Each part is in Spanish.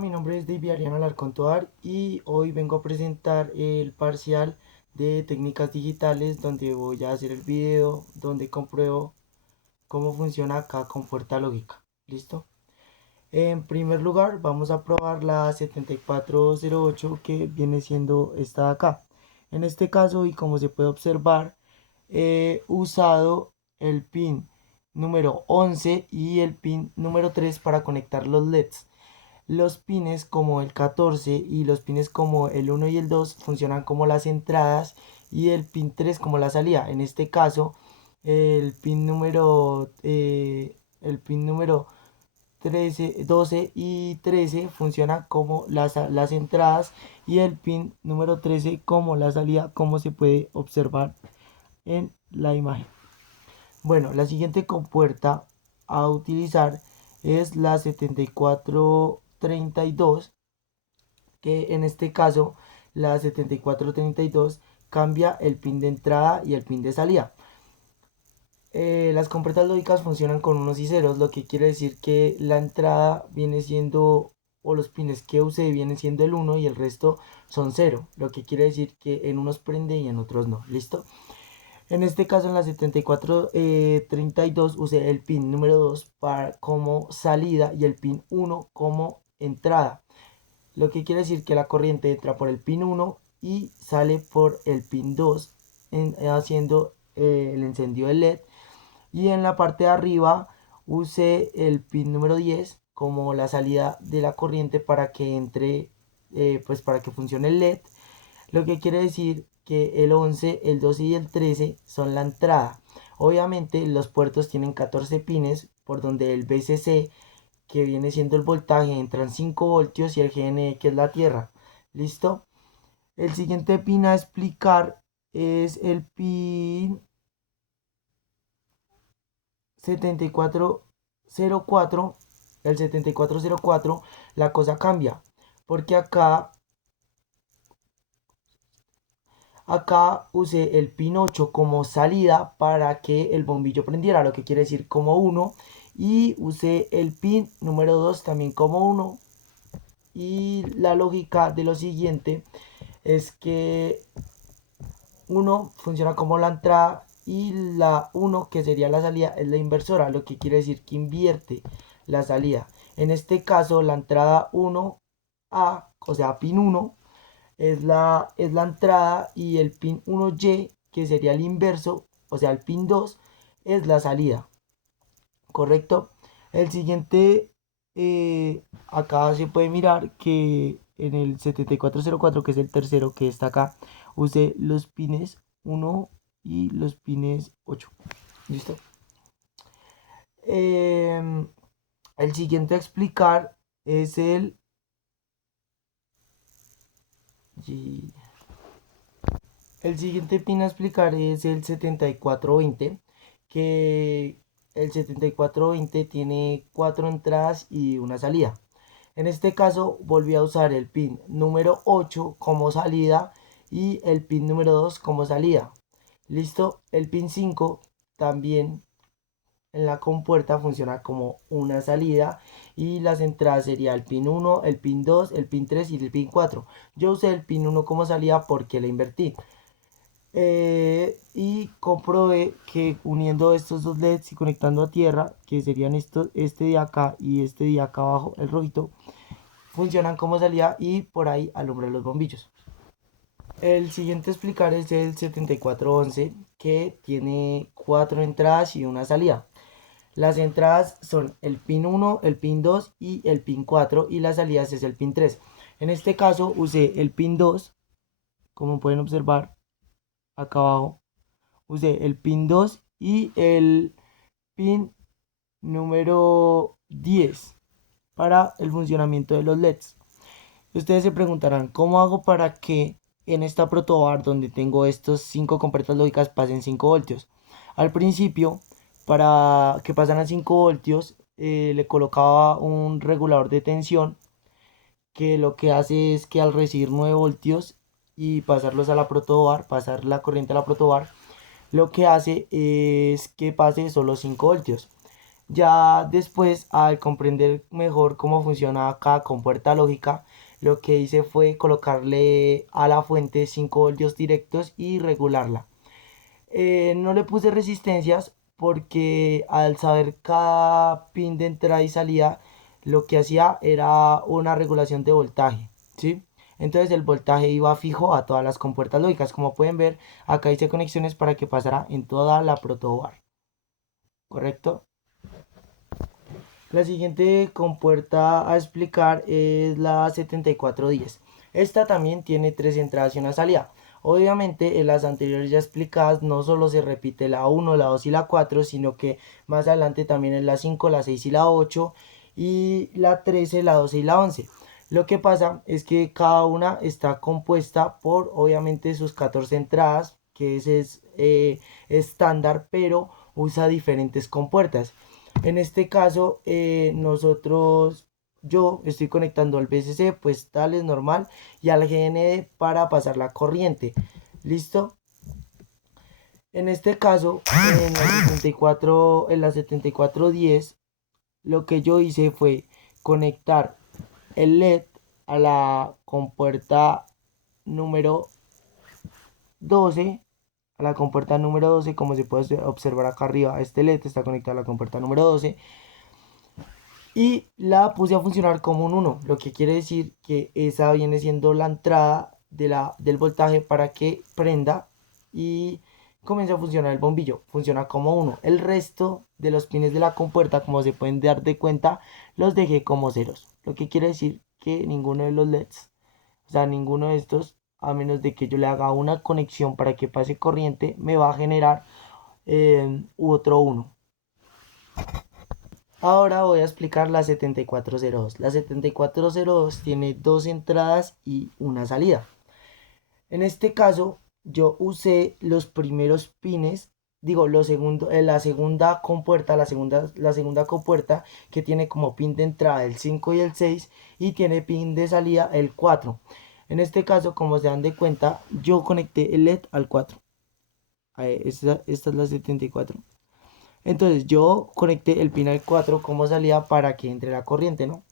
Mi nombre es David Ariano Alarcón Tovar y hoy vengo a presentar el parcial de técnicas digitales donde voy a hacer el video donde compruebo cómo funciona cada compuerta lógica. ¿Listo? En primer lugar vamos a probar la 7408 que viene siendo esta de acá. En este caso, y como se puede observar, he usado el pin número 11 y el pin número 3 para conectar los LEDs. Los pines como el 14 y los pines como el 1 y el 2 funcionan como las entradas y el pin 3 como la salida. En este caso, el pin número 13, 12 y 13 funciona como las entradas y el pin número 13 como la salida, como se puede observar en la imagen. Bueno, la siguiente compuerta a utilizar es la 7432, que en este caso la 7432 cambia el pin de entrada y el pin de salida. Las compuertas lógicas funcionan con unos y ceros, lo que quiere decir que la entrada viene siendo, o los pines que use vienen siendo el 1 y el resto son 0, lo que quiere decir que en unos prende y en otros no. ¿Listo? En este caso, en la 7432 usé el pin número 2 como salida y el pin 1 como entrada. Lo que quiere decir que la corriente entra por el pin 1 y sale por el pin 2, haciendo el encendido del LED. Y en la parte de arriba usé el pin número 10 como la salida de la corriente para que entre, pues para que funcione el LED. Lo que quiere decir que el 11, el 12 y el 13 son la entrada. Obviamente los puertos tienen 14 pines, por donde el VCC, que viene siendo el voltaje, entran 5 voltios y el GNE, que es la tierra. ¿Listo? El siguiente pin a explicar es el pin 7404. El 7404, la cosa cambia, porque acá usé el pin 8 como salida para que el bombillo prendiera, lo que quiere decir como 1. Y usé el pin número 2 también como 1. Y la lógica de lo siguiente es que 1 funciona como la entrada y la 1, que sería la salida, es la inversora, lo que quiere decir que invierte la salida. En este caso, la entrada 1A, o sea, pin 1, es la entrada y el pin 1Y, que sería el inverso, o sea, el pin 2, es la salida. ¿Correcto? El siguiente, acá se puede mirar que en el 7404, que es el tercero que está acá, use los pines 1 y los pines 8. ¿Listo? Em, el siguiente a explicar es y- el siguiente pin a explicar es el 7420, que el 7420 tiene 4 entradas y una salida. En este caso volví a usar el pin número 8 como salida y el pin número 2 como salida. Listo, el pin 5 también en la compuerta funciona como una salida y las entradas sería el pin 1, el pin 2, el pin 3 y el pin 4. Yo usé el pin 1 como salida porque la invertí. Y comprobé que uniendo estos dos LEDs y conectando a tierra, que serían estos, este de acá y este de acá abajo, el rojito, funcionan como salida y por ahí alumbran los bombillos. El siguiente a explicar es el 7411, que tiene 4 entradas y una salida. Las entradas son el pin 1, el pin 2 y el pin 4, y las salidas es el pin 3. En este caso usé el pin 2, como pueden observar acá abajo. Usé el pin 2 y el pin número 10 para el funcionamiento de los LEDs. Ustedes se preguntarán, ¿cómo hago para que en esta protobar donde tengo estos 5 compuertas lógicas pasen 5 voltios? Al principio, para que pasaran 5 voltios, le colocaba un regulador de tensión que lo que hace es que al recibir 9 voltios y pasarlos a la protobar, pasar la corriente a la protobar, lo que hace es que pase solo 5 voltios. Ya después, al comprender mejor cómo funciona cada compuerta lógica, lo que hice fue colocarle a la fuente 5 voltios directos y regularla. No le puse resistencias porque al saber cada pin de entrada y salida, lo que hacía era una regulación de voltaje, ¿sí? Entonces el voltaje iba fijo a todas las compuertas lógicas. Como pueden ver, acá hice conexiones para que pasara en toda la protoboard, ¿correcto? La siguiente compuerta a explicar es la 7410. Esta también tiene tres entradas y una salida. Obviamente en las anteriores ya explicadas no solo se repite la 1, la 2 y la 4, sino que más adelante también es la 5, la 6 y la 8 y la 13, la 12 y la 11. Lo que pasa es que cada una está compuesta por obviamente sus 14 entradas, que ese es estándar, pero usa diferentes compuertas. En este caso, yo estoy conectando al VCC, pues tal es normal, y al GND para pasar la corriente. ¿Listo? En este caso, en la 7410, lo que yo hice fue conectar el LED a la compuerta número 12. A la compuerta número 12, como se puede observar acá arriba, este LED está conectado a la compuerta número 12 y la puse a funcionar como un 1, lo que quiere decir que esa viene siendo la entrada del voltaje para que prenda y comience a funcionar el bombillo. Funciona como 1. El resto de los pines de la compuerta, como se pueden dar de cuenta, los dejé como ceros, lo que quiere decir que ninguno de los LEDs, o sea, ninguno de estos, a menos de que yo le haga una conexión para que pase corriente, me va a generar otro 1. Ahora voy a explicar la 7402. La 7402 tiene dos entradas y una salida. En este caso, yo usé los primeros pines, digo, la segunda compuerta, la segunda compuerta que tiene como pin de entrada el 5 y el 6 y tiene pin de salida el 4. En este caso, como se dan de cuenta, yo conecté el LED al 4. Esta es la 74. Entonces yo conecté el pin al 4 como salida para que entre la corriente, ¿no?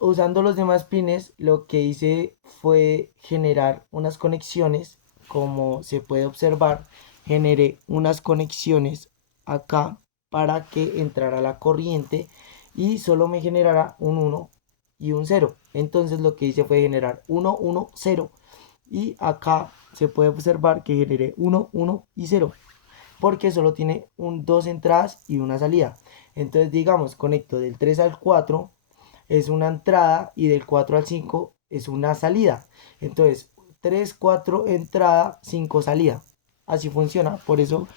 Usando los demás pines, lo que hice fue generar unas conexiones. Como se puede observar, generé unas conexiones acá para que entrara la corriente y solo me generara un 1 y un 0. Entonces lo que hice fue generar 1, 1, 0. Y acá se puede observar que generé 1, 1 y 0 porque solo tiene dos entradas y una salida. Entonces, digamos, conecto del 3 al 4 es una entrada y del 4 al 5 es una salida. Entonces, 3 4 entrada, 5 salida. Así funciona. Por eso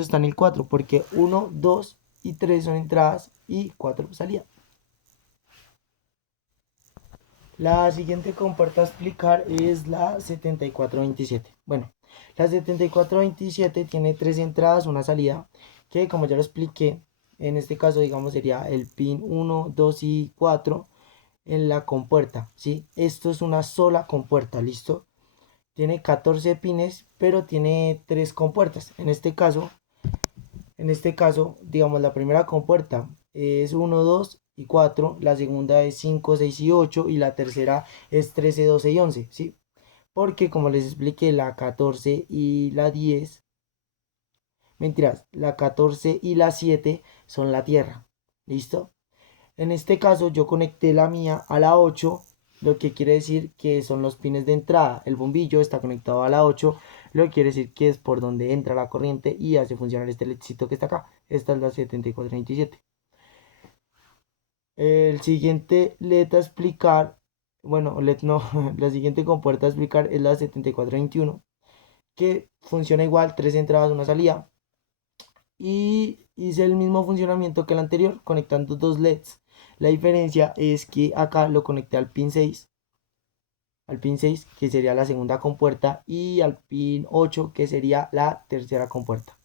está en el 4, porque 1 2 y 3 son entradas y 4 salida. La siguiente compuerta a explicar es la 7427. Bueno, la 7427 tiene tres entradas, una salida, que como ya lo expliqué, en este caso digamos sería el pin 1, 2 y 4 en la compuerta, ¿sí? Esto es una sola compuerta, ¿listo? Tiene 14 pines, pero tiene tres compuertas. En este caso, digamos, la primera compuerta es 1, 2 y 4, la segunda es 5, 6 y 8 y la tercera es 13, 12 y 11, ¿sí? Porque como les expliqué, la 14 y la 10, mentiras, la 14 y la 7 son la Tierra, ¿listo? En este caso yo conecté la mía a la 8, lo que quiere decir que son los pines de entrada. El bombillo está conectado a la 8, lo que quiere decir que es por donde entra la corriente y hace funcionar este ledcito que está acá. Esta es la 7427. El siguiente LED a explicar, bueno, LED no, la siguiente compuerta a explicar es la 7421, que funciona igual, tres entradas, una salida. Y hice el mismo funcionamiento que el anterior, conectando dos LEDs. La diferencia es que acá lo conecté al pin 6 que sería la segunda compuerta, y al pin 8 que sería la tercera compuerta.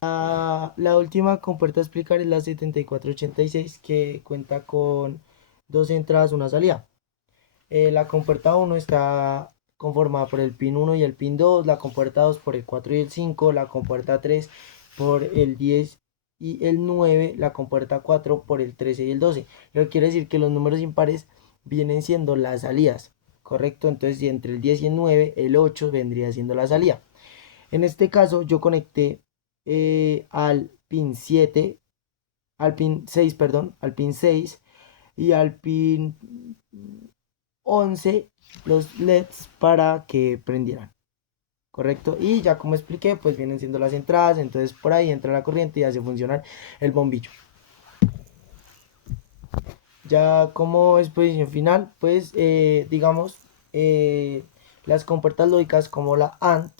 La última compuerta a explicar es la 7486, que cuenta con dos entradas, una salida. La compuerta 1 está conformada por el pin 1 y el pin 2, la compuerta 2 por el 4 y el 5, la compuerta 3 por el 10 y el 9, la compuerta 4 por el 13 y el 12. Lo que quiere decir que los números impares vienen siendo las salidas, ¿correcto? Entonces, si entre el 10 y el 9, el 8 vendría siendo la salida. En este caso, yo conecté al pin 7, al pin 6, perdón, al pin 6 y al pin 11 los LEDs para que prendieran, ¿correcto? Y ya como expliqué, pues vienen siendo las entradas, entonces por ahí entra la corriente y hace funcionar el bombillo. Ya como exposición final, pues digamos, las compuertas lógicas como la AND,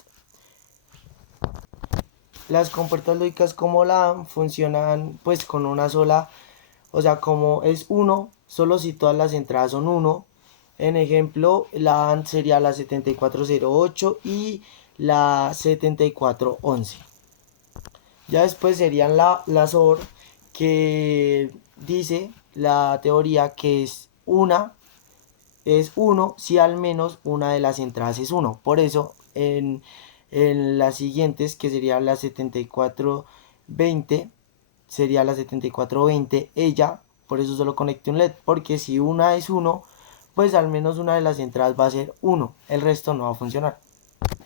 las compuertas lógicas como la AND funcionan pues con una sola, o sea, como es 1, solo si todas las entradas son 1. En ejemplo, la AND sería la 7408 y la 7411. Ya después serían las OR, que dice la teoría que es 1 si al menos una de las entradas es 1. Por eso en las siguientes, que sería la 7420, sería la 7420 ella, por eso solo conecté un LED, porque si una es 1, pues al menos una de las entradas va a ser 1, el resto no va a funcionar.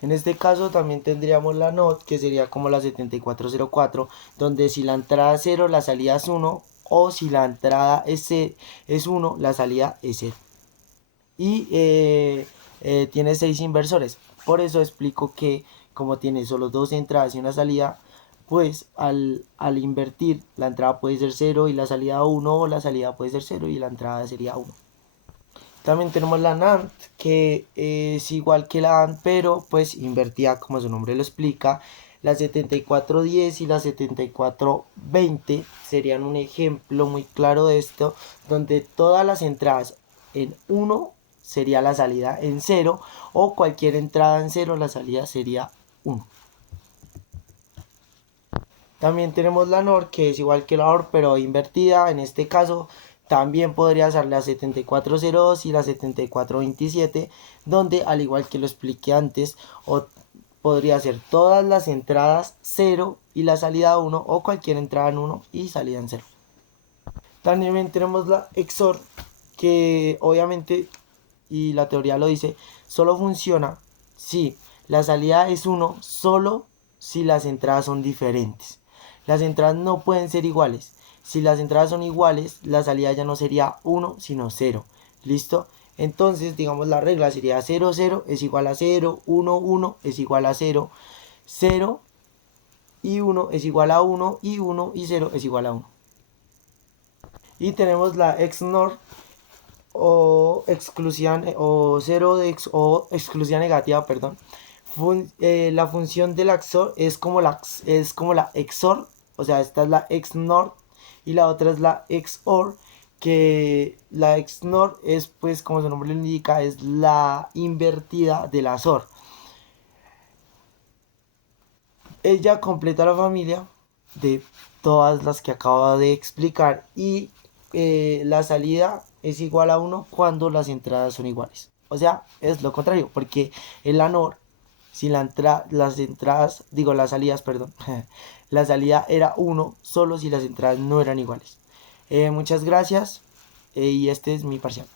En este caso también tendríamos la NOT, que sería como la 7404, donde si la entrada es 0, la salida es 1, o si la entrada es 1, la salida es 0. Y tiene 6 inversores. Por eso explico que como tiene solo 2 entradas y una salida, pues al invertir la entrada puede ser 0 y la salida 1, o la salida puede ser 0 y la entrada sería 1. También tenemos la NAND, que es igual que la AND, pero pues invertida como su nombre lo explica. La 7410 y la 7420 serían un ejemplo muy claro de esto, donde todas las entradas en 1 sería la salida en 0, o cualquier entrada en 0 la salida sería 1. También tenemos la NOR, que es igual que la OR pero invertida. En este caso también podría ser la 7402 y la 7427, donde al igual que lo expliqué antes, podría ser todas las entradas 0 y la salida 1, o cualquier entrada en 1 y salida en 0. También tenemos la XOR, que obviamente, y la teoría lo dice, solo funciona si la salida es 1, solo si las entradas son diferentes. Las entradas no pueden ser iguales. Si las entradas son iguales, la salida ya no sería 1, sino 0. ¿Listo? Entonces, digamos, la regla sería 0, 0 es igual a 0, 1, 1 es igual a 0, 0 y 1 es igual a 1, y 1 y 0 es igual a 1. Y tenemos la XNOR, o exclusión o exclusión negativa, perdón. La función de la XOR es como la XOR, o sea, esta es la XNOR y la otra es la XOR, que la XNOR es, pues como su nombre lo indica, es la invertida de la XOR. Ella completa la familia de todas las que acabo de explicar, y la salida es igual a 1 cuando las entradas son iguales. O sea, es lo contrario, porque el ANOR, si las salidas, perdón, la salida era 1 solo si las entradas no eran iguales. Muchas gracias, y este es mi parcial.